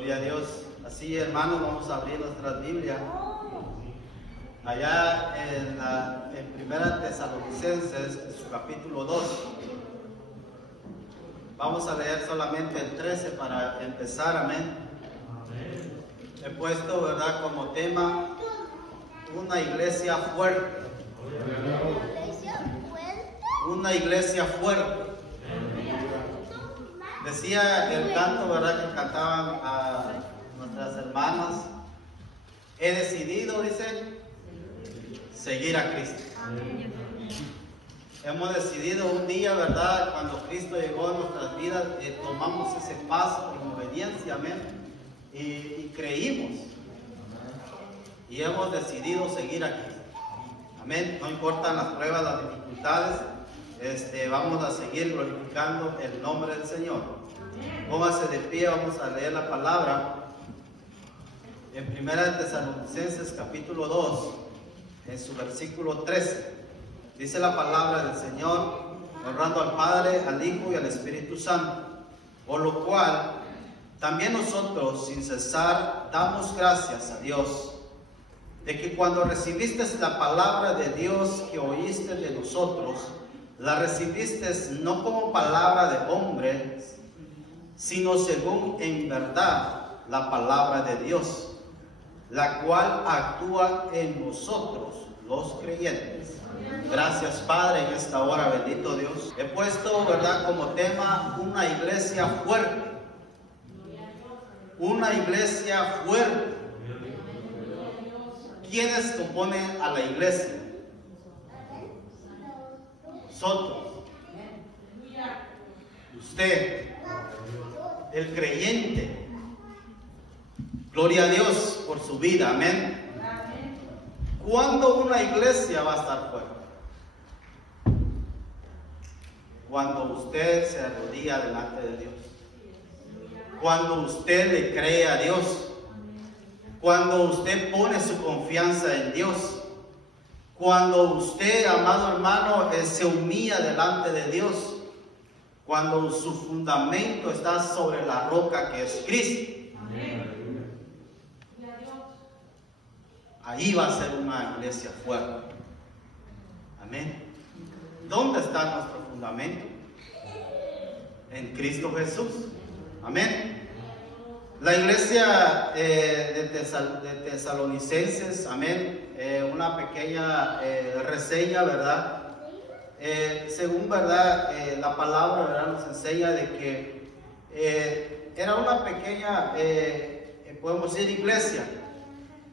Gloria a Dios. Así, hermanos, vamos a abrir nuestra Biblia. Allá en Primera Tesalonicenses, en su capítulo 2. Vamos a leer solamente el 13 para empezar, amén. He puesto, ¿verdad?, como tema una iglesia fuerte. Una iglesia fuerte. Decía el canto, ¿verdad?, que cantaban a nuestras hermanas. He decidido, dice, seguir a Cristo. Hemos decidido un día, ¿verdad?, cuando Cristo llegó a nuestras vidas, tomamos ese paso en obediencia, amén, y creímos. Y hemos decidido seguir a Cristo. Amén. No importan las pruebas, las dificultades, vamos a seguir glorificando el nombre del Señor. Póngase de pie, vamos a leer la palabra. En Primera Tesalonicenses capítulo 2, en su versículo 13, dice la palabra del Señor, honrando al Padre, al Hijo y al Espíritu Santo, por lo cual también nosotros sin cesar damos gracias a Dios, de que cuando recibiste la palabra de Dios que oíste de nosotros, la recibiste no como palabra de hombres, sino según en verdad la palabra de Dios, la cual actúa en nosotros los creyentes. Gracias, Padre, en esta hora, bendito Dios. He puesto, ¿verdad?, como tema una iglesia fuerte. Una iglesia fuerte. ¿Quiénes componen a la iglesia? Nosotros. Usted. El creyente. Gloria a Dios por su vida. Amén. ¿Cuándo una iglesia va a estar fuerte? Cuando usted se arrodilla delante de Dios. Cuando usted le cree a Dios. Cuando usted pone su confianza en Dios. Cuando usted, amado hermano, se humilla delante de Dios. Cuando su fundamento está sobre la roca que es Cristo. Amén. Ahí va a ser una iglesia fuerte. Amén. ¿Dónde está nuestro fundamento? En Cristo Jesús. Amén. La iglesia de Tesalonicenses, amén, una pequeña reseña, ¿verdad? Según, ¿verdad?, la palabra, ¿verdad?, nos enseña de que era una pequeña, podemos decir, iglesia,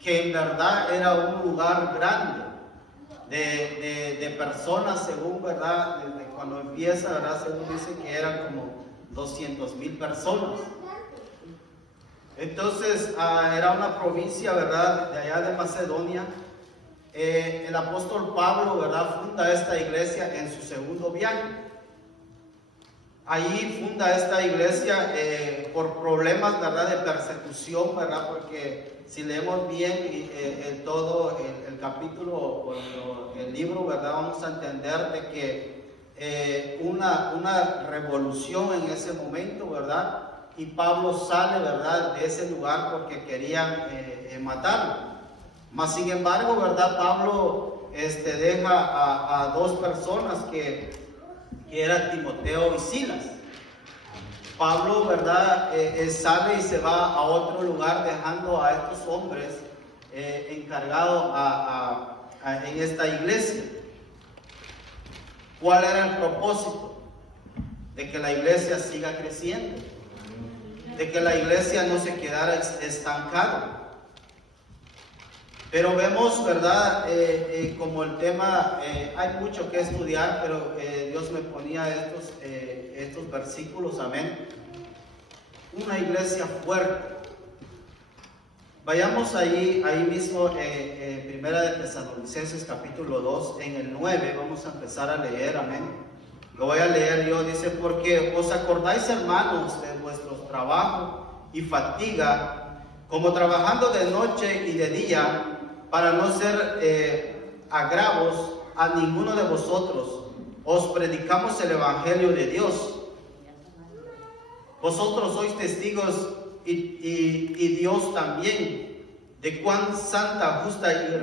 que en verdad era un lugar grande de personas, según, ¿verdad?, desde cuando empieza, ¿verdad?, según dice que eran como 200,000 personas. Entonces, era una provincia, ¿verdad?, de allá de Macedonia. El apóstol Pablo, ¿verdad?, funda esta iglesia en su segundo viaje. Allí funda esta iglesia por problemas, ¿verdad?, de persecución, ¿verdad?, porque si leemos bien todo el capítulo o el libro, ¿verdad?, vamos a entender de que una revolución en ese momento, ¿verdad?, y Pablo sale, ¿verdad?, de ese lugar porque querían matarlo. Mas sin embargo, ¿verdad?, Pablo deja a dos personas que eran Timoteo y Silas. Pablo, ¿verdad?, sale y se va a otro lugar dejando a estos hombres encargados en esta iglesia. ¿Cuál era el propósito? De que la iglesia siga creciendo, de que la iglesia no se quedara estancada. Pero vemos, ¿verdad?, como el tema, hay mucho que estudiar, pero Dios me ponía estos versículos, amén. Una iglesia fuerte. Vayamos ahí mismo, Primera de Tesalonicenses capítulo 2, en el 9, vamos a empezar a leer, amén. Lo voy a leer yo, dice, porque os acordáis, hermanos, de vuestros trabajos y fatiga, como trabajando de noche y de día, para no ser agravos a ninguno de vosotros, os predicamos el Evangelio de Dios. Vosotros sois testigos y Dios también, de cuán santa, justa y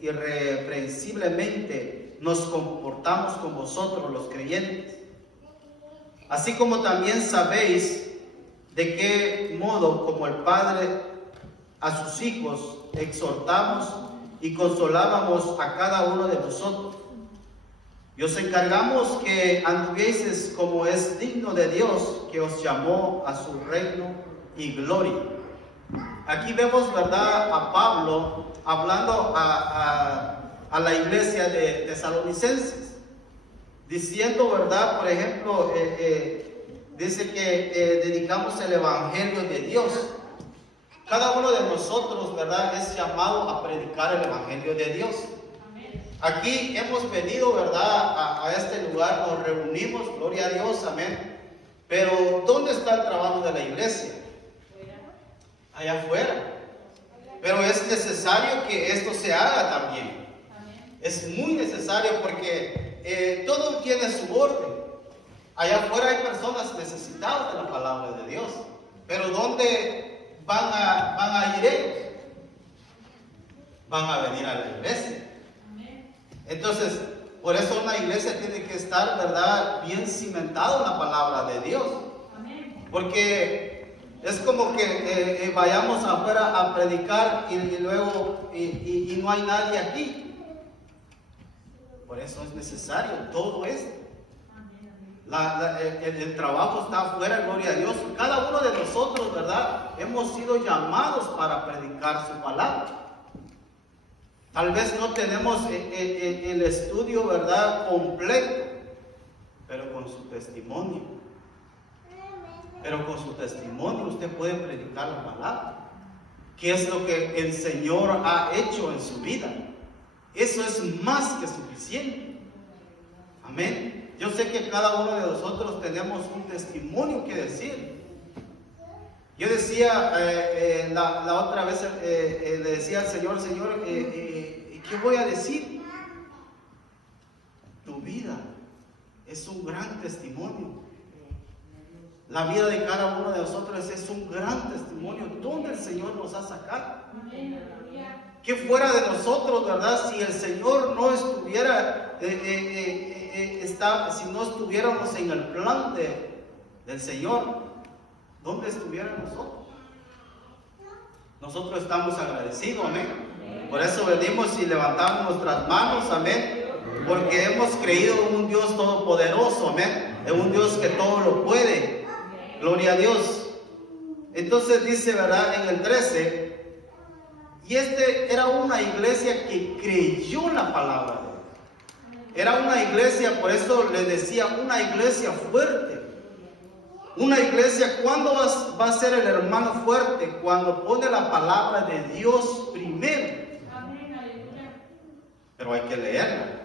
irreprensiblemente nos comportamos con vosotros los creyentes. Así como también sabéis de qué modo, como el Padre a sus hijos, exhortamos y consolábamos a cada uno de vosotros. Y os encargamos que anduvieseis como es digno de Dios, que os llamó a su reino y gloria. Aquí vemos, ¿verdad?, a Pablo hablando a la iglesia de Tesalonicenses, diciendo, ¿verdad?, por ejemplo, dice que dedicamos el evangelio de Dios. Cada uno de nosotros, ¿verdad?, es llamado a predicar el evangelio de Dios. Aquí hemos venido, ¿verdad?, a este lugar, nos reunimos, gloria a Dios, amén. Pero ¿dónde está el trabajo de la iglesia? Allá afuera. Pero es necesario que esto se haga también. Es muy necesario porque todo tiene su orden. Allá afuera hay personas necesitadas de la palabra de Dios. Pero ¿dónde van a ir ellos? Van a venir a la iglesia. Entonces, por eso una iglesia tiene que estar, ¿verdad?, bien cimentada en la palabra de Dios. Porque es como que vayamos afuera a predicar y luego y no hay nadie aquí. Por eso es necesario todo esto. El trabajo está afuera, gloria a Dios. Cada uno de nosotros, ¿verdad?, hemos sido llamados para predicar su palabra. Tal vez no tenemos el estudio, ¿verdad?, completo, pero con su testimonio. Pero con su testimonio usted puede predicar la palabra. ¿Qué es lo que el Señor ha hecho en su vida? Eso es más que suficiente. Amén. Yo sé que cada uno de nosotros tenemos un testimonio que decir. Yo decía la otra vez, le decía al Señor, Señor, ¿qué voy a decir? Tu vida es un gran testimonio. La vida de cada uno de nosotros es un gran testimonio. ¿Dónde el Señor nos ha sacado? ¿Qué fuera de nosotros, verdad? Si el Señor no estuviera, si no estuviéramos en el plan del Señor, ¿dónde estuviéramos nosotros? Nosotros estamos agradecidos, amén. Por eso venimos y levantamos nuestras manos, amén. Porque hemos creído en un Dios todopoderoso, amén. En un Dios que todo lo puede. Gloria a Dios. Entonces dice, ¿verdad?, en el 13, y era una iglesia que creyó la palabra de Dios. Era una iglesia, por eso le decía, una iglesia fuerte. Una iglesia, ¿cuándo va a ser el hermano fuerte? Cuando pone la palabra de Dios primero. Pero hay que leerla.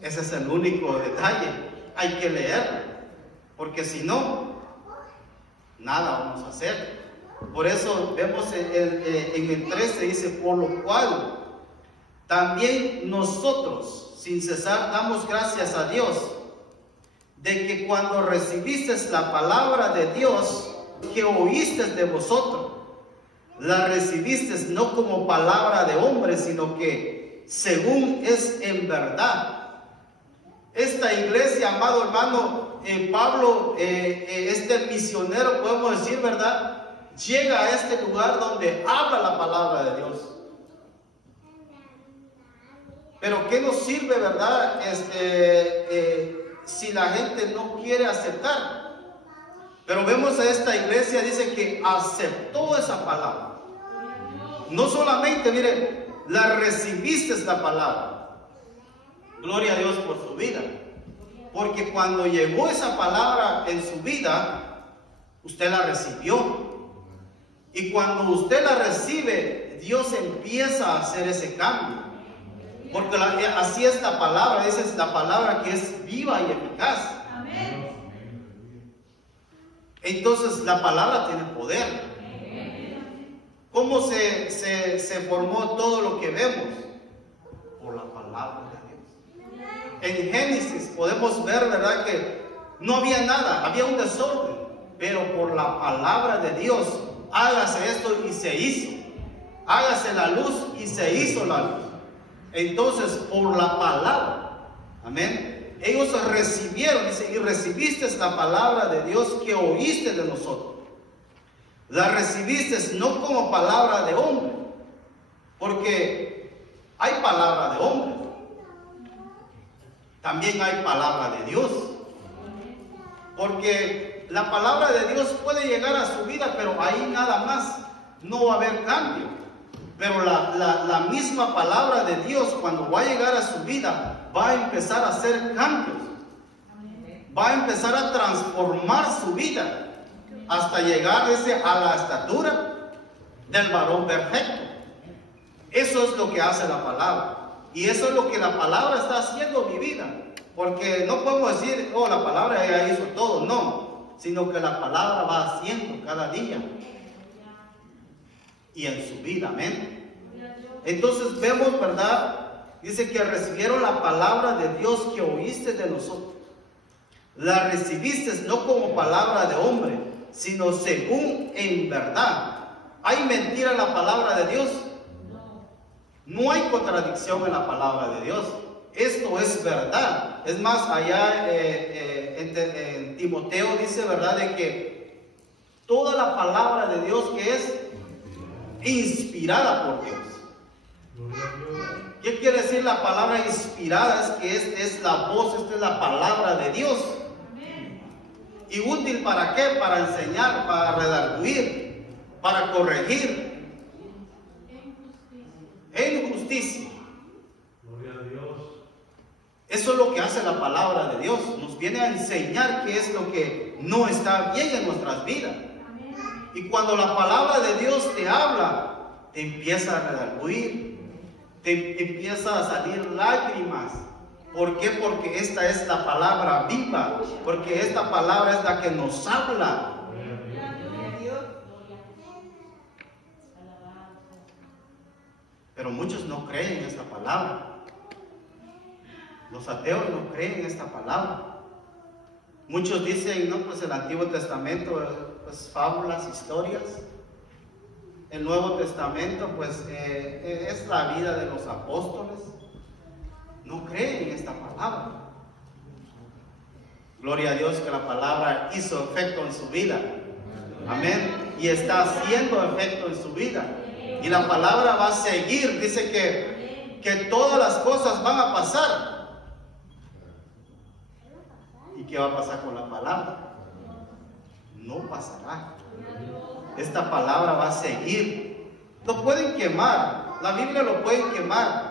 Ese es el único detalle. Hay que leerla. Porque si no, nada vamos a hacer. Por eso vemos en el 13 dice, por lo cual también nosotros sin cesar damos gracias a Dios de que cuando recibiste la palabra de Dios que oíste de vosotros, la recibiste no como palabra de hombre, sino que según es en verdad. Esta iglesia, amado hermano, Pablo, este misionero, podemos decir, ¿verdad?, llega a este lugar donde habla la palabra de Dios. Pero ¿qué nos sirve, verdad, si la gente no quiere aceptar? Pero vemos a esta iglesia, dice que aceptó esa palabra. No solamente, mire, la recibiste la palabra. Gloria a Dios por su vida. Porque cuando llegó esa palabra en su vida, usted la recibió. Y cuando usted la recibe, Dios empieza a hacer ese cambio. Porque así es la palabra, esa es la palabra que es viva y eficaz. Entonces la palabra tiene poder. ¿Cómo se formó todo lo que vemos? Por la palabra de Dios. En Génesis podemos ver, ¿verdad?, que no había nada, había un desorden. pero por la palabra de Dios, hágase esto y se hizo. Hágase la luz y se hizo la luz. Entonces, por la palabra, amén, ellos recibieron, dice, y recibiste la palabra de Dios que oíste de nosotros. La recibiste no como palabra de hombre, porque hay palabra de hombre, también hay palabra de Dios, porque la palabra de Dios puede llegar a su vida, pero ahí nada más, no va a haber cambio. Pero la misma palabra de Dios, cuando va a llegar a su vida, va a empezar a hacer cambios, va a empezar a transformar su vida, hasta llegar a la estatura del varón perfecto. Eso es lo que hace la palabra. Y eso es lo que la palabra está haciendo en mi vida. Porque no podemos decir, oh, la palabra ya hizo todo. No, sino que la palabra va haciendo cada día. Y en su vida, amén. Entonces vemos, ¿verdad? Dice que recibieron la palabra de Dios que oíste de nosotros. La recibiste no como palabra de hombre, sino según en verdad. ¿Hay mentira en la palabra de Dios? No hay contradicción en la palabra de Dios. Esto es verdad. Es más, allá en Timoteo dice, ¿verdad?, de que toda la palabra de Dios que es inspirada por Dios. ¿Qué quiere decir la palabra inspirada? Es que esta es la voz, esta es la palabra de Dios. ¿Y útil para qué? Para enseñar, para redarguir, para corregir en justicia. Gloria a Dios. Eso es lo que hace la palabra de Dios. Nos viene a enseñar qué es lo que no está bien en nuestras vidas. Y cuando la palabra de Dios te habla, te empieza a redarguir, te empieza a salir lágrimas. ¿Por qué? Porque esta es la palabra viva, porque esta palabra es la que nos habla. Pero muchos no creen en esta palabra. Los ateos no creen en esta palabra. Muchos dicen, no, pues el Antiguo Testamento, pues fábulas, historias. El Nuevo Testamento, pues es la vida de los apóstoles. No creen en esta palabra. Gloria a Dios que la palabra hizo efecto en su vida. Amén. Y está haciendo efecto en su vida. Y la palabra va a seguir. Dice que todas las cosas van a pasar. ¿Y qué va a pasar con la palabra? No pasará. Esta palabra va a seguir. Lo pueden quemar. La Biblia lo pueden quemar.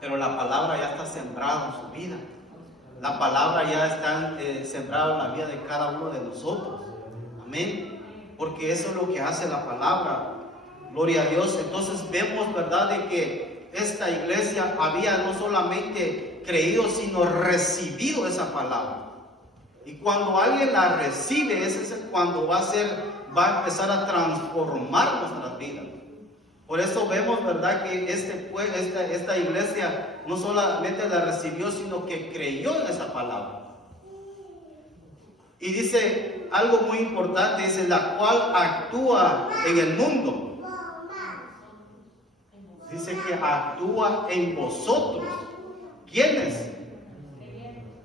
Pero la palabra ya está sembrada en su vida. La palabra ya está sembrada en la vida de cada uno de nosotros. Amén. Porque eso es lo que hace la palabra. Gloria a Dios. Entonces vemos, ¿verdad?, de que esta iglesia había no solamente creído, sino recibido esa palabra. Y cuando alguien la recibe, ese es cuando va a empezar a transformar nuestras vidas. Por eso vemos, ¿verdad?, que esta iglesia no solamente la recibió, sino que creyó en esa palabra. Y dice algo muy importante, dice, la cual actúa en el mundo. Dice que actúa en vosotros. ¿Quiénes?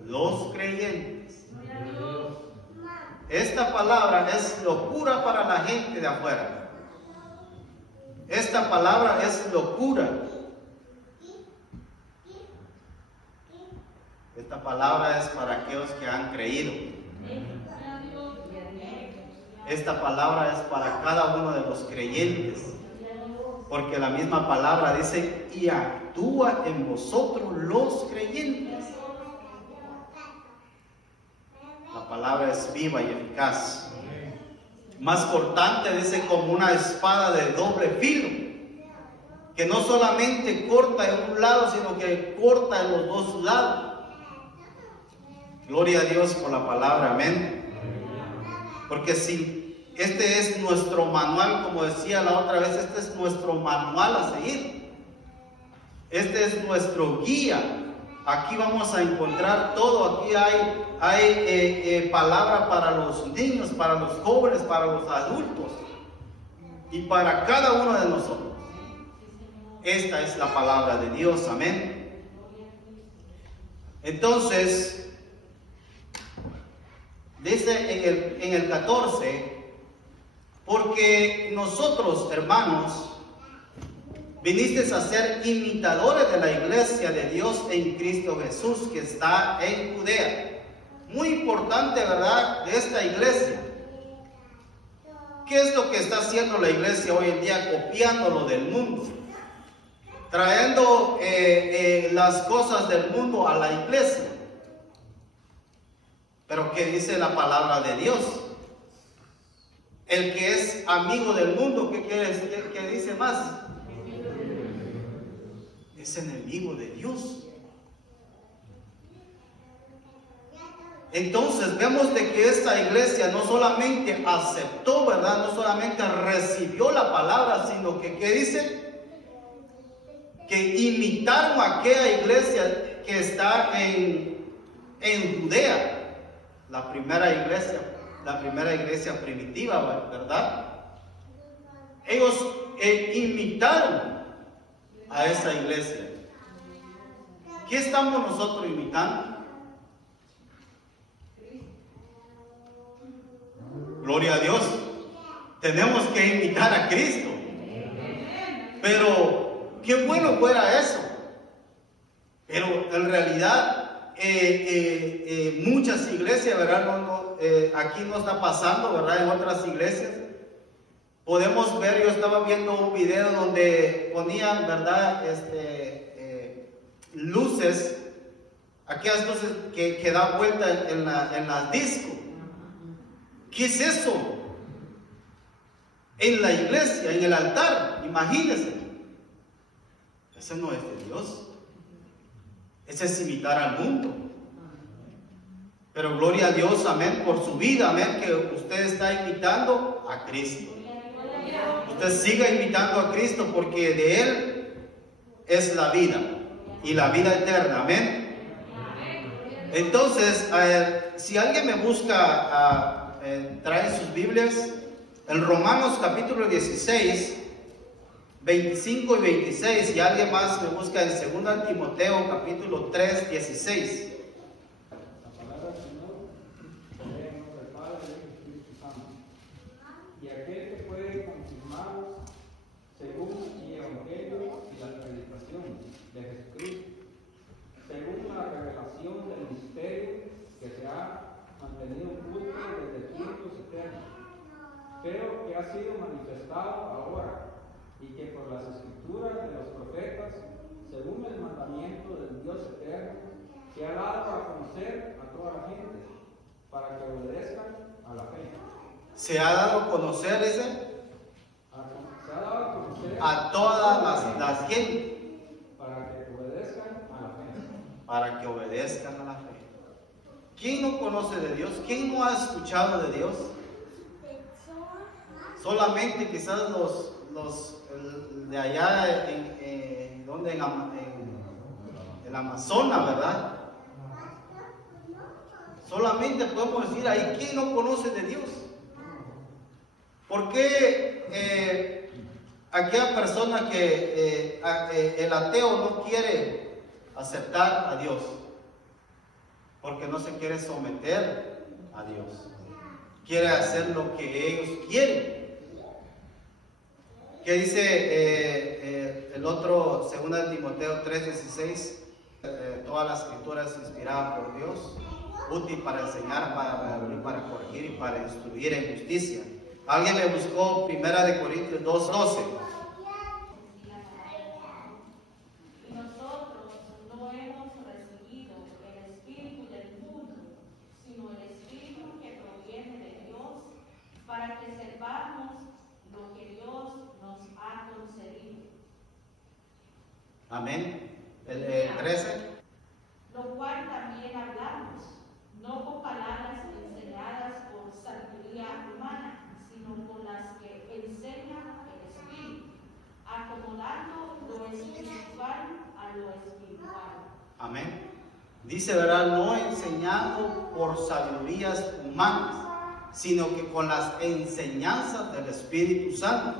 Los creyentes. Esta palabra es locura para la gente de afuera. Esta palabra es locura. Esta palabra es para aquellos que han creído. Esta palabra es para cada uno de los creyentes. Porque la misma palabra dice, y actúa en vosotros los creyentes. La palabra es viva y eficaz. Más cortante, dice, como una espada de doble filo, que no solamente corta en un lado, sino que corta en los dos lados. Gloria a Dios por la palabra, amén. Porque si este es nuestro manual, como decía la otra vez, este es nuestro manual a seguir. Este es nuestro guía. Aquí vamos a encontrar todo. Aquí hay hay palabra para los niños, para los jóvenes, para los adultos y para cada uno de nosotros. Esta es la palabra de Dios, amén. Entonces, dice en el 14, porque nosotros, hermanos, vinisteis a ser imitadores de la iglesia de Dios en Cristo Jesús, que está en Judea. Muy importante, ¿verdad?, de esta iglesia. ¿Qué es lo que está haciendo la iglesia hoy en día? Copiándolo del mundo, trayendo las cosas del mundo a la iglesia. Pero ¿qué dice la palabra de Dios? El que es amigo del mundo, ¿qué dice más? Es enemigo de Dios. Entonces vemos de que esta iglesia no solamente aceptó, ¿verdad? No solamente recibió la palabra, sino que, ¿qué dice? Que imitaron a aquella iglesia que está en Judea, la primera iglesia primitiva, ¿verdad? Ellos imitaron a esa iglesia. ¿Qué estamos nosotros imitando? Gloria a Dios. Tenemos que imitar a Cristo. Pero qué bueno fuera eso. Pero en realidad muchas iglesias, ¿verdad? Aquí no está pasando, ¿verdad? En otras iglesias podemos ver, yo estaba viendo un video donde ponían, ¿verdad? Luces, aquellas luces que dan vuelta en las discos. ¿Qué es eso? En la iglesia, en el altar, imagínense. Eso no es de Dios. Ese es imitar al mundo. Pero gloria a Dios, amén, por su vida, amén, que usted está imitando a Cristo. Usted siga imitando a Cristo porque de Él es la vida y la vida eterna, amén. Entonces, si alguien me busca, trae sus Biblias, en Romanos capítulo 16, 25 y 26, y alguien más me busca en 2 Timoteo capítulo 3, 16. Pero que ha sido manifestado ahora, y que por las escrituras de los profetas, según el mandamiento del Dios eterno, se ha dado a conocer a toda la gente, para que obedezcan a la fe. Se ha dado a conocer, dice, se ha dado a conocer a todas las gentes, para que obedezcan a la fe. Para que obedezcan a la fe. ¿Quién no conoce de Dios? ¿Quién no ha escuchado de Dios? Solamente quizás los de allá en el Amazonas, ¿verdad? Solamente podemos decir ahí, ¿quién no conoce de Dios? ¿Por qué aquella persona que el ateo no quiere aceptar a Dios? Porque no se quiere someter a Dios. Quiere hacer lo que ellos quieren. ¿Qué dice el otro, 2 Timoteo 3:16? Toda la escritura es inspirada por Dios, útil para enseñar, para corregir y para instruir en justicia. Alguien me buscó 1 Corintios 2:12. Para que sepamos lo que Dios nos ha concedido. Amén. El 13. Lo cual también hablamos, no con palabras enseñadas por sabiduría humana, sino con las que enseña el Espíritu, acomodando lo espiritual a lo espiritual. Amén. Dice, ¿verdad? No enseñando por sabidurías humanas, sino que con las enseñanzas del Espíritu Santo.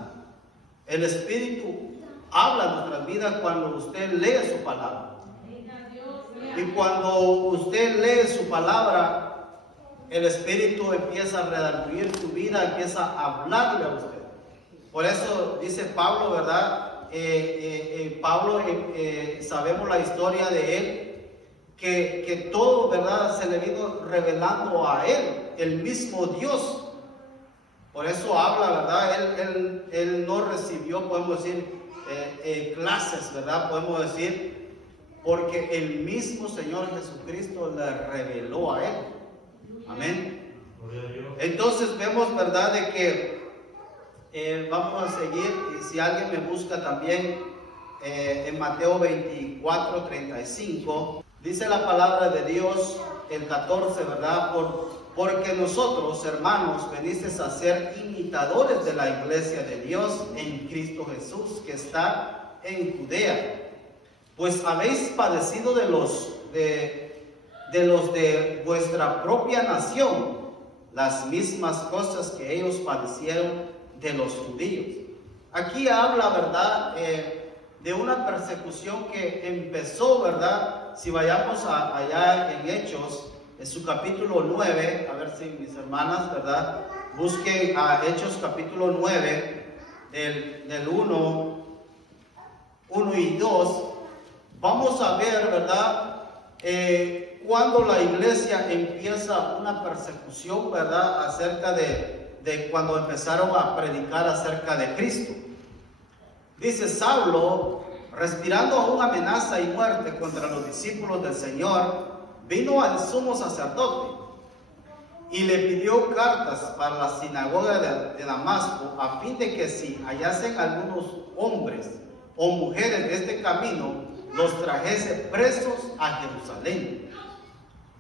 El Espíritu habla en nuestras vidas cuando usted lee su palabra. Y cuando usted lee su palabra, el Espíritu empieza a redarguir su vida, empieza a hablarle a usted. Por eso dice Pablo, ¿verdad? Pablo, sabemos la historia de él, que todo, ¿verdad?, se le vino revelando a él, el mismo Dios. Por eso habla, ¿verdad? Él no recibió, podemos decir, clases, ¿verdad? Podemos decir, porque el mismo Señor Jesucristo le reveló a él. Amén. Entonces vemos, ¿verdad?, de que vamos a seguir, y si alguien me busca también en Mateo 24:35, dice la palabra de Dios, el 14, ¿verdad? Porque nosotros, hermanos, venisteis a ser imitadores de la iglesia de Dios en Cristo Jesús, que está en Judea. Pues habéis padecido de los de vuestra propia nación las mismas cosas que ellos padecieron de los judíos. Aquí habla, ¿verdad?, de una persecución que empezó, ¿verdad? Si vayamos allá en Hechos, en su capítulo 9, a ver si mis hermanas, ¿verdad?, busquen a Hechos capítulo 9, del 1 y 2, vamos a ver, ¿verdad?, cuando la iglesia empieza una persecución, ¿verdad?, acerca de cuando empezaron a predicar acerca de Cristo. Dice, Saulo, respirando aún amenaza y muerte contra los discípulos del Señor, vino al sumo sacerdote y le pidió cartas para la sinagoga de Damasco, a fin de que si hallasen algunos hombres o mujeres de este camino, los trajese presos a Jerusalén.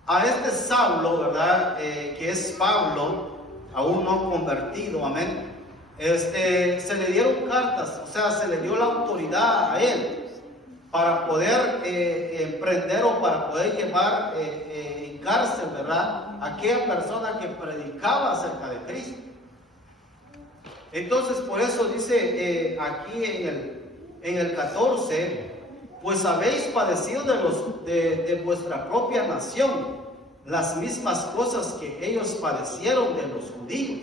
A este Saulo, ¿verdad?, que es Pablo, aún no convertido, amén, se le dieron cartas, o sea, se le dio la autoridad a él para poder prender o para poder llevar en cárcel, ¿verdad?, a aquella persona que predicaba acerca de Cristo. Entonces, por eso dice aquí en el 14, pues habéis padecido de vuestra propia nación las mismas cosas que ellos padecieron de los judíos.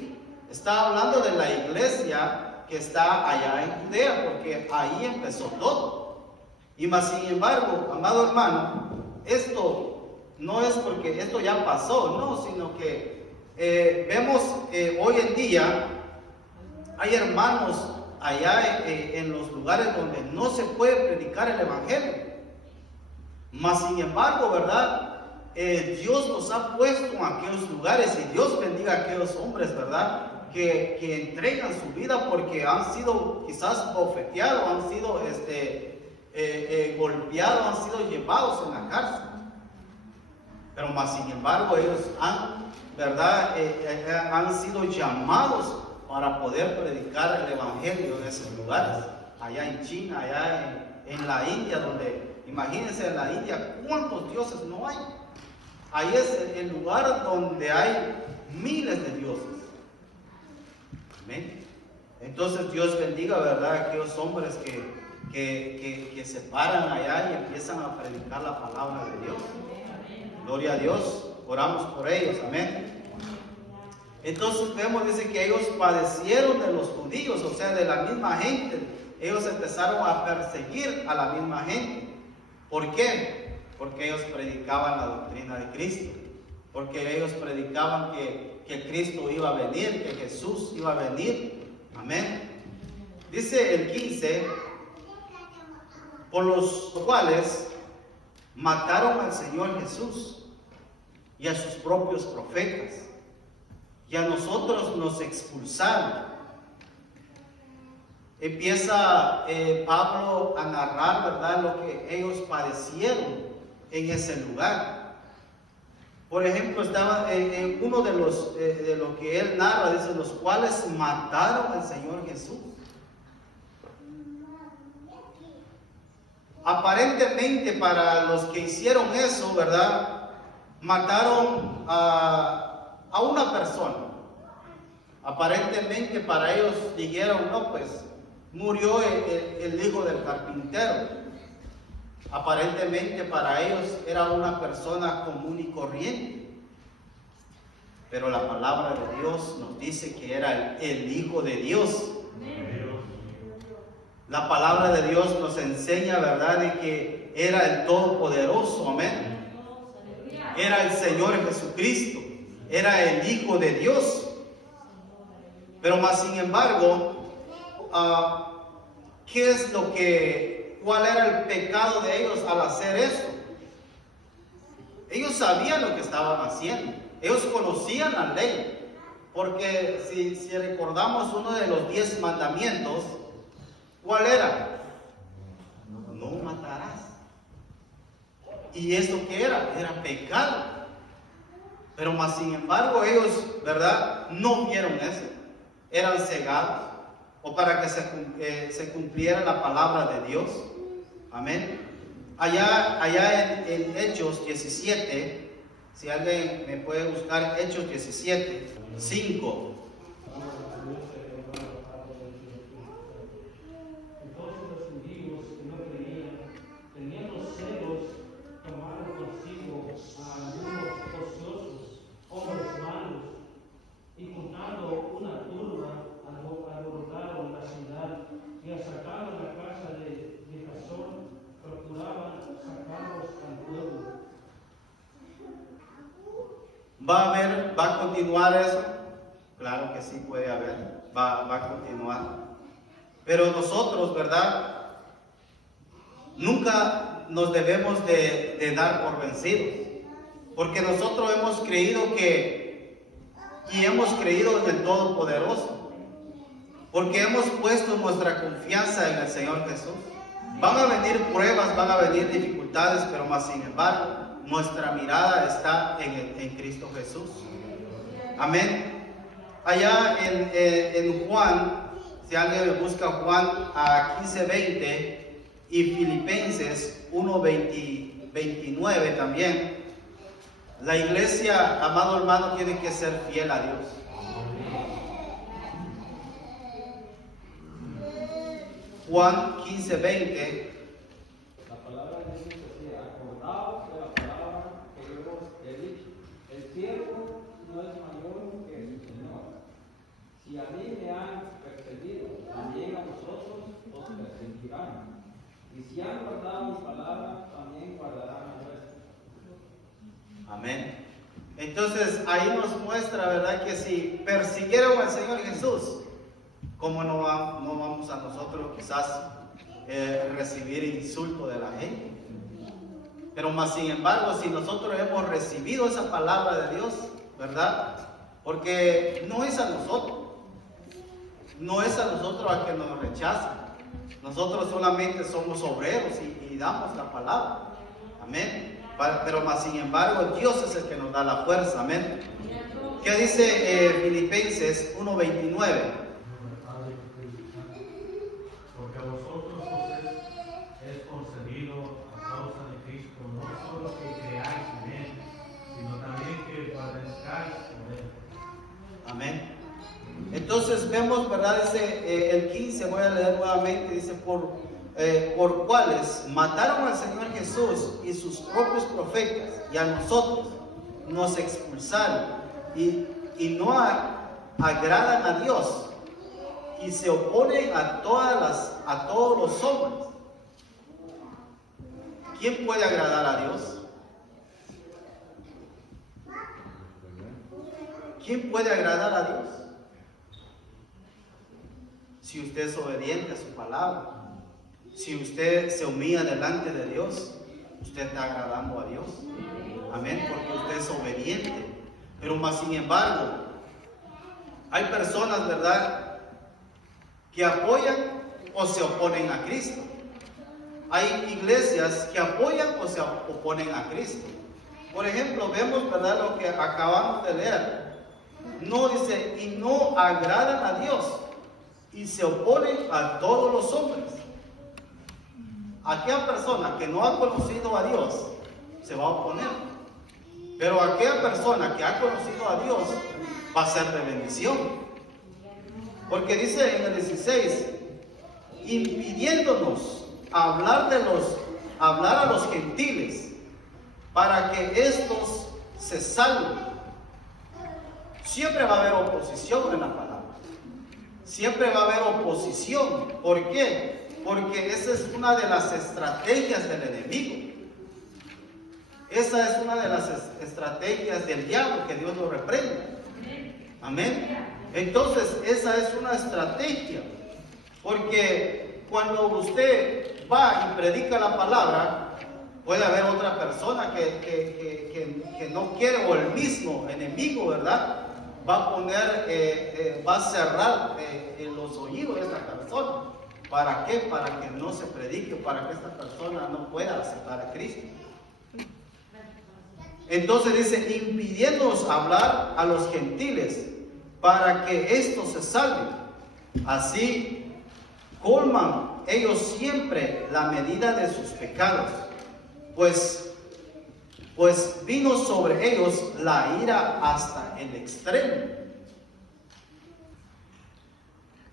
Está hablando de la iglesia que está allá en Judea, porque ahí empezó todo. Y más sin embargo, amado hermano, esto no es porque esto ya pasó, no, sino que vemos hoy en día hay hermanos allá en los lugares donde no se puede predicar el evangelio. Mas sin embargo, ¿verdad?, Dios los ha puesto en aquellos lugares, y Dios bendiga a aquellos hombres, ¿verdad?, que entregan su vida porque han sido quizás bofeteados, han sido golpeados, han sido llevados en la cárcel. Pero más sin embargo ellos han, ¿verdad?, han sido llamados para poder predicar el evangelio en esos lugares, allá en China, allá en la India, donde, imagínense, en la India, ¿cuántos dioses no hay? Ahí es el lugar donde hay miles de dioses. Amén. Entonces Dios bendiga, ¿verdad?, a aquellos hombres que se paran allá y empiezan a predicar la palabra de Dios. Gloria a Dios, oramos por ellos, amén. Entonces vemos, dice que ellos padecieron de los judíos, o sea, de la misma gente. Ellos empezaron a perseguir a la misma gente. ¿Por qué? Porque ellos predicaban la doctrina de Cristo. Porque ellos predicaban que Cristo iba a venir, que Jesús iba a venir. Amén. Dice el 15, por los cuales mataron al Señor Jesús y a sus propios profetas, y a nosotros nos expulsaron. Empieza Pablo a narrar, ¿verdad?, lo que ellos padecieron en ese lugar. Por ejemplo, estaba en uno de lo que él narra, dice, los cuales mataron al Señor Jesús. aparentemente para los que hicieron eso, ¿verdad? Mataron a una persona. Aparentemente para ellos dijeron, no, pues murió el hijo del carpintero. Aparentemente para ellos era una persona común y corriente. Pero la palabra de Dios nos dice que era el Hijo de Dios. La palabra de Dios nos enseña, ¿verdad?, de que era el Todopoderoso, amén. Era el Señor Jesucristo, era el Hijo de Dios. Pero más sin embargo, ¿cuál era el pecado de ellos al hacer eso? Ellos sabían lo que estaban haciendo, ellos conocían la ley, porque si recordamos uno de los 10 mandamientos, ¿cuál era? No matarás. ¿Y esto qué era? Era pecado. Pero más sin embargo ellos, ¿verdad?, no vieron eso. Eran cegados. O para que se cumpliera la palabra de Dios. Amén. Allá en Hechos 17, si alguien me puede buscar Hechos 17, 5. ¿Va a continuar eso? Claro que sí puede haber, va a continuar. Pero nosotros, ¿verdad?, nunca nos debemos de dar por vencidos. Porque nosotros hemos creído y hemos creído en el Todopoderoso. Porque hemos puesto nuestra confianza en el Señor Jesús. Van a venir pruebas, van a venir dificultades, pero más sin embargo, nuestra mirada está en Cristo Jesús. Amén. Allá en Juan, si alguien me busca Juan a 15:20 y Filipenses 1:29 también. La iglesia, amado hermano, tiene que ser fiel a Dios. Juan 15:20. La palabra de Dios dice: acordaos de la palabra que yo os he dicho. El siervo no es mayor que su Señor. Si a mí me han perseguido, también a vosotros os perseguirán. Y si han guardado mi palabra, también guardarán la vuestra. Amén. Entonces ahí nos muestra, ¿verdad?, que si persiguieron al Señor Jesús, ¿cómo no vamos a nosotros quizás recibir insulto de la gente? Pero más sin embargo, si nosotros hemos recibido esa palabra de Dios, ¿verdad? Porque no es a nosotros a que nos rechazan. Nosotros solamente somos obreros y damos la palabra. Amén. Pero más sin embargo, Dios es el que nos da la fuerza. Amén. ¿Qué dice Filipenses 1:29? Porque a vosotros os es concedido a causa de Cristo no solo que creáis en Él, sino también que padezcáis por Él. Amén. Entonces vemos, ¿verdad? Dice el 15, voy a leer nuevamente, dice: por cuales mataron al Señor Jesús y sus propios profetas, y a nosotros nos expulsaron y no agradan a Dios, y se oponen a todos los hombres. ¿Quién puede agradar a Dios? ¿Quién puede agradar a Dios? Si usted es obediente a su palabra, si usted se humilla delante de Dios, usted está agradando a Dios. Amén, porque usted es obediente. Pero más sin embargo, hay personas, ¿verdad?, que apoyan o se oponen a Cristo. Hay iglesias que apoyan o se oponen a Cristo. Por ejemplo, vemos, ¿verdad?, lo que acabamos de leer. No dice: y no agradan a Dios, y se oponen a todos los hombres. aquella persona que no ha conocido a Dios se va a oponer. Pero aquella persona que ha conocido a Dios va a ser de bendición. Porque dice en el 16, impidiéndonos hablar a los gentiles para que estos se salven. Siempre va a haber oposición en la palabra. Siempre va a haber oposición. ¿Por qué? Porque esa es una de las estrategias del enemigo. Esa es una de las estrategias del diablo, que Dios lo reprenda. Amén. Entonces, esa es una estrategia. Porque cuando usted va y predica la palabra, puede haber otra persona que no quiere, o el mismo enemigo, ¿verdad? Va a poner, va a cerrar los oídos de esta persona. ¿Para qué? Para que no se predique, para que esta persona no pueda aceptar a Cristo. Entonces dice, impidiéndonos hablar a los gentiles para que estos se salven. Así colman ellos siempre la medida de sus pecados, pues vino sobre ellos la ira hasta el extremo.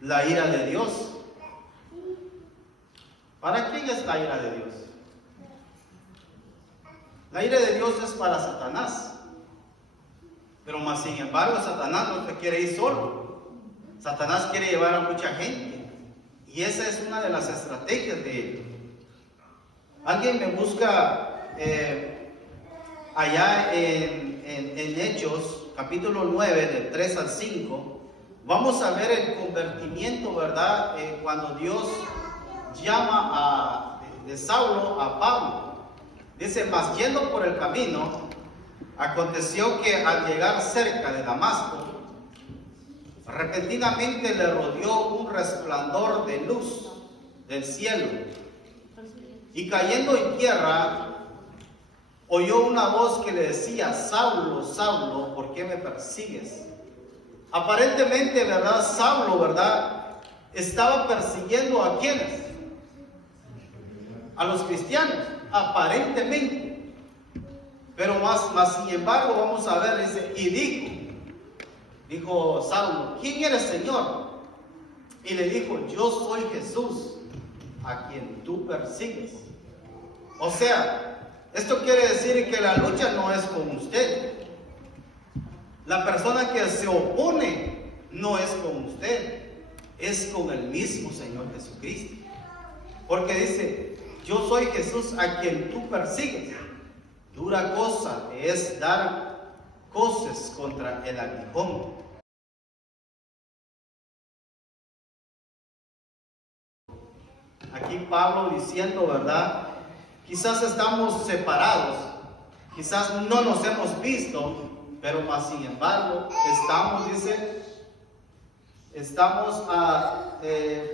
La ira de Dios. ¿Para quién es la ira de Dios? La ira de Dios es para Satanás. Pero más sin embargo, Satanás no se quiere ir solo. Satanás quiere llevar a mucha gente. Y esa es una de las estrategias de él. Alguien me busca allá en Hechos, capítulo 9, del 3 al 5. Vamos a ver el convertimiento, ¿verdad? Cuando Dios llama de Saulo a Pablo. Dice, mas yendo por el camino, aconteció que al llegar cerca de Damasco, repentinamente le rodeó un resplandor de luz del cielo, y cayendo en tierra, oyó una voz que le decía, Saulo, Saulo, ¿por qué me persigues? Aparentemente, ¿verdad? Saulo, ¿verdad? Estaba persiguiendo ¿a quiénes? A los cristianos, aparentemente. Pero más sin embargo, vamos a ver, dice, y dijo Saulo, ¿quién eres, Señor? Y le dijo, yo soy Jesús, a quien tú persigues. O sea, esto quiere decir que la lucha no es con usted. La persona que se opone no es con usted, es con el mismo Señor Jesucristo. Porque dice, yo soy Jesús a quien tú persigues. Dura cosa es dar coces contra el aguijón. Aquí Pablo diciendo, ¿verdad? Quizás estamos separados, quizás no nos hemos visto, pero más sin embargo estamos, dice,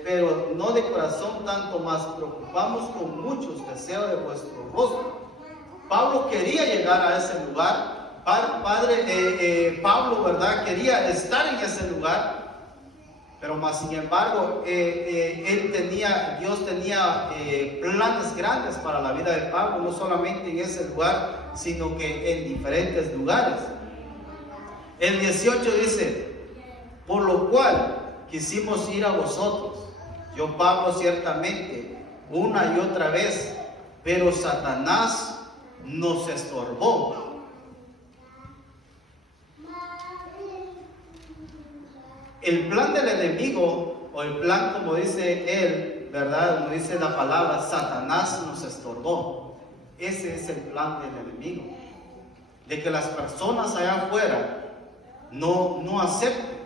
pero no de corazón tanto más, preocupamos con muchos deseos de vuestro rostro. Pablo quería llegar a ese lugar. Pablo, ¿verdad? Quería estar en ese lugar, pero más sin embargo, Dios tenía planes grandes para la vida de Pablo, no solamente en ese lugar, sino que en diferentes lugares. El 18 dice, por lo cual quisimos ir a vosotros, yo Pablo ciertamente, una y otra vez, pero Satanás nos estorbó. El plan del enemigo, o el plan como dice él, ¿verdad? Como dice la palabra, Satanás nos estorbó. Ese es el plan del enemigo. De que las personas allá afuera no acepten.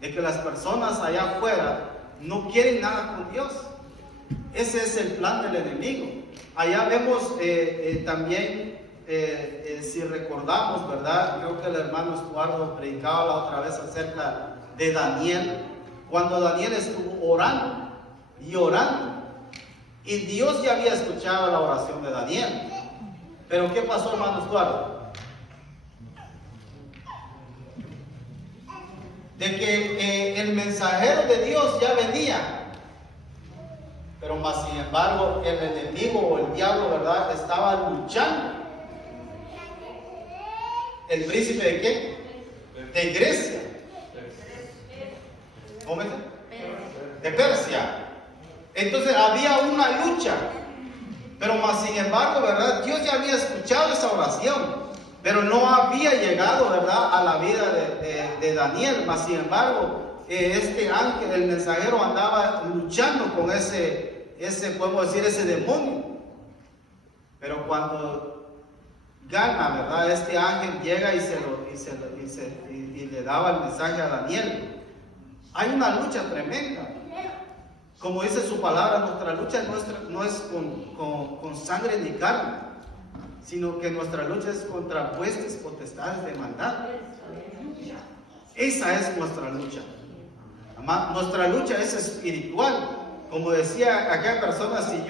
De que las personas allá afuera no quieren nada con Dios. Ese es el plan del enemigo. Allá vemos también, si recordamos, ¿verdad? Creo que el hermano Estuardo predicaba la otra vez acerca de Daniel, cuando Daniel estuvo orando y orando, y Dios ya había escuchado la oración de Daniel. Pero ¿qué pasó, hermano Estuardo? De que el mensajero de Dios ya venía, Pero más sin embargo, el enemigo o el diablo, ¿verdad?, estaba luchando. ¿El príncipe de qué? De Grecia. ¿Cómo es? De Persia. Entonces había una lucha. Pero más sin embargo, ¿verdad?, Dios ya había escuchado esa oración. Pero no había llegado, ¿verdad?, a la vida de Daniel. Más sin embargo, este ángel, el mensajero, andaba luchando con ese, podemos decir, ese demonio. Pero cuando gana, ¿verdad?, este ángel llega y le daba el mensaje a Daniel. Hay una lucha tremenda. Como dice su palabra, nuestra lucha no es con sangre ni carne, sino que nuestra lucha es contra huestes, potestades de maldad. Esa es nuestra lucha. Nuestra lucha es espiritual. Como decía aquella persona, si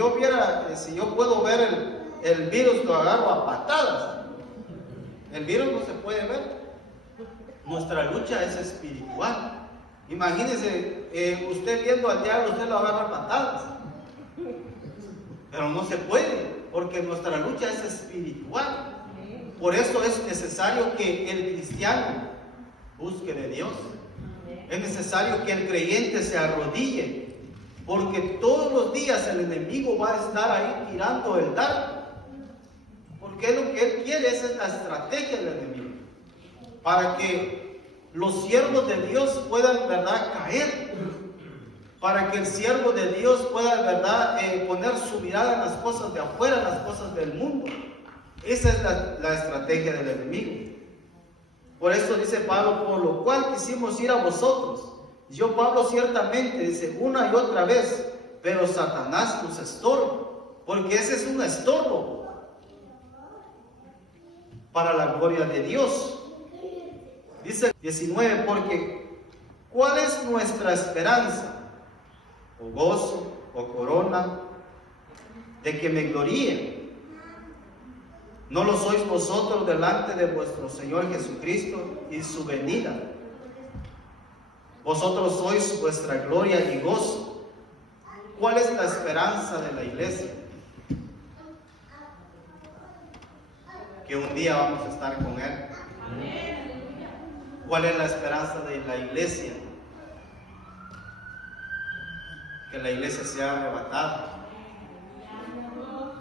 yo puedo ver el virus, lo agarro a patadas. El virus no se puede ver. Nuestra lucha es espiritual. Imagínese, usted viendo al diablo, usted lo agarra a patadas. Pero no se puede, porque nuestra lucha es espiritual. Por eso es necesario que el cristiano busque de Dios. Es necesario que el creyente se arrodille, porque todos los días el enemigo va a estar ahí tirando el dardo. Porque lo que él quiere, esa es la estrategia del enemigo, para que los siervos de Dios puedan, ¿verdad?, caer, para que el siervo de Dios pueda, ¿verdad?, poner su mirada en las cosas de afuera, en las cosas del mundo. Esa es la estrategia del enemigo. Por eso dice Pablo, por lo cual quisimos ir a vosotros. Yo, Pablo, ciertamente, dice, una y otra vez, pero Satanás nos estorba, porque ese es un estorbo para la gloria de Dios. Dice 19, porque ¿cuál es nuestra esperanza? O gozo, o corona, de que me gloríe. ¿No lo sois vosotros delante de vuestro Señor Jesucristo y su venida? Vosotros sois vuestra gloria y gozo. ¿Cuál es la esperanza de la iglesia? Que un día vamos a estar con Él. ¿Cuál es la esperanza de la iglesia? Que la iglesia sea arrebatada.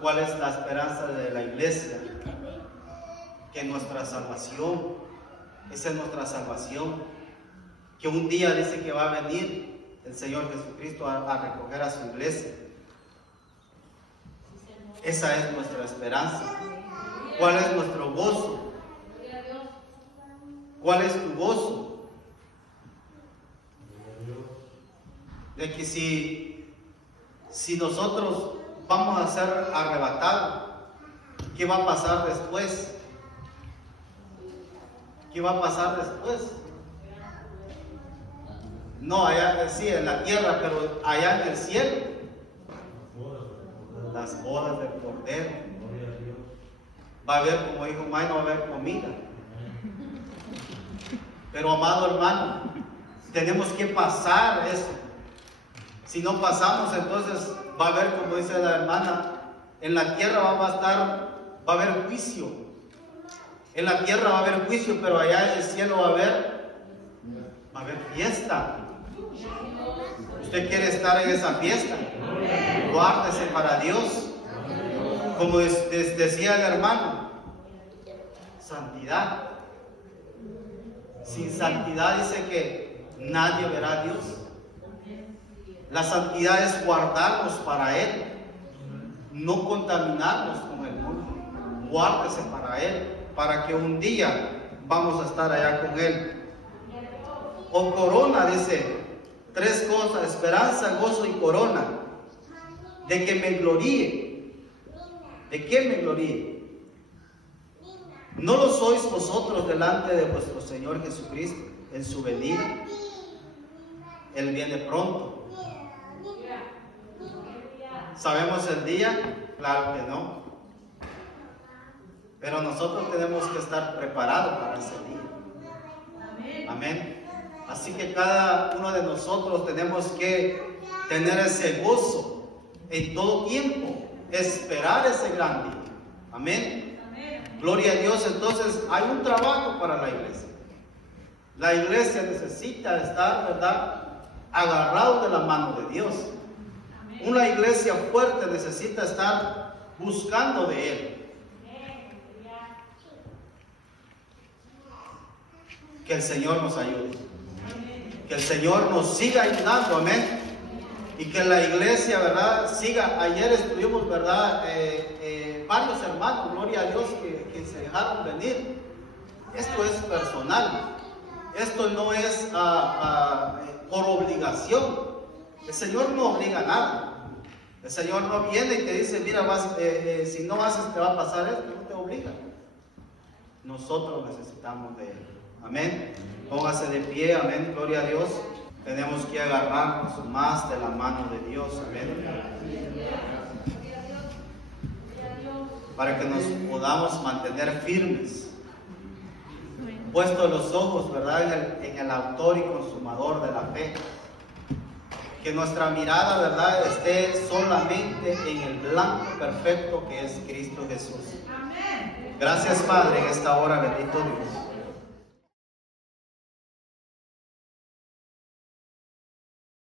¿Cuál es la esperanza de la iglesia? Que nuestra salvación, esa es nuestra salvación. Que un día dice que va a venir el Señor Jesucristo a recoger a su iglesia. Esa es nuestra esperanza. ¿Cuál es nuestro gozo? ¿Cuál es tu gozo? De que si nosotros vamos a ser arrebatados, ¿qué va a pasar después? ¿Qué va a pasar después? No, allá sí, en la tierra, pero allá en el cielo. Las bodas del Cordero. Va a haber, como dijo May, no va a haber comida. Pero, amado hermano, tenemos que pasar eso. Si no pasamos, entonces va a haber, como dice la hermana, en la tierra va a haber juicio. En la tierra va a haber juicio, pero allá en el cielo va a haber fiesta. ¿Usted quiere estar en esa fiesta? Guárdese para Dios. Como decía el hermano, santidad. Sin santidad dice que nadie verá a Dios. La santidad es guardarnos para Él, no contaminarnos con el mundo. Guárdese para Él, para que un día vamos a estar allá con Él. O corona, dice, tres cosas: esperanza, gozo y corona. De que me gloríe. ¿De qué me gloríe? ¿No lo sois vosotros delante de vuestro Señor Jesucristo en su venida? Él viene pronto. ¿Sabemos el día? Claro que no. Pero nosotros tenemos que estar preparados para ese día. Amén. Así que cada uno de nosotros tenemos que tener ese gozo en todo tiempo esperar ese gran día. Amén. Gloria a Dios. Entonces hay un trabajo para la iglesia. La iglesia necesita estar, ¿verdad?, agarrado de la mano de Dios. Una iglesia fuerte necesita estar buscando de Él. Que el Señor nos ayude. Que el Señor nos siga ayudando. Amén. Y que la iglesia, ¿verdad?, siga. Ayer estuvimos, ¿verdad?, varios hermanos, gloria a Dios, que se dejaron venir. Esto es personal. Esto no es por obligación. El Señor no obliga a nada. El Señor no viene y te dice, mira, si no haces te va a pasar esto. No te obliga. Nosotros necesitamos de Él. Amén. Póngase de pie. Amén. Gloria a Dios. Tenemos que agarrarnos más de la mano de Dios. Amén. Para que nos podamos mantener firmes. Puestos los ojos, ¿verdad?, en el autor y consumador de la fe. Que nuestra mirada, ¿verdad?, esté solamente en el blanco perfecto que es Cristo Jesús. Gracias, Padre, en esta hora, bendito Dios.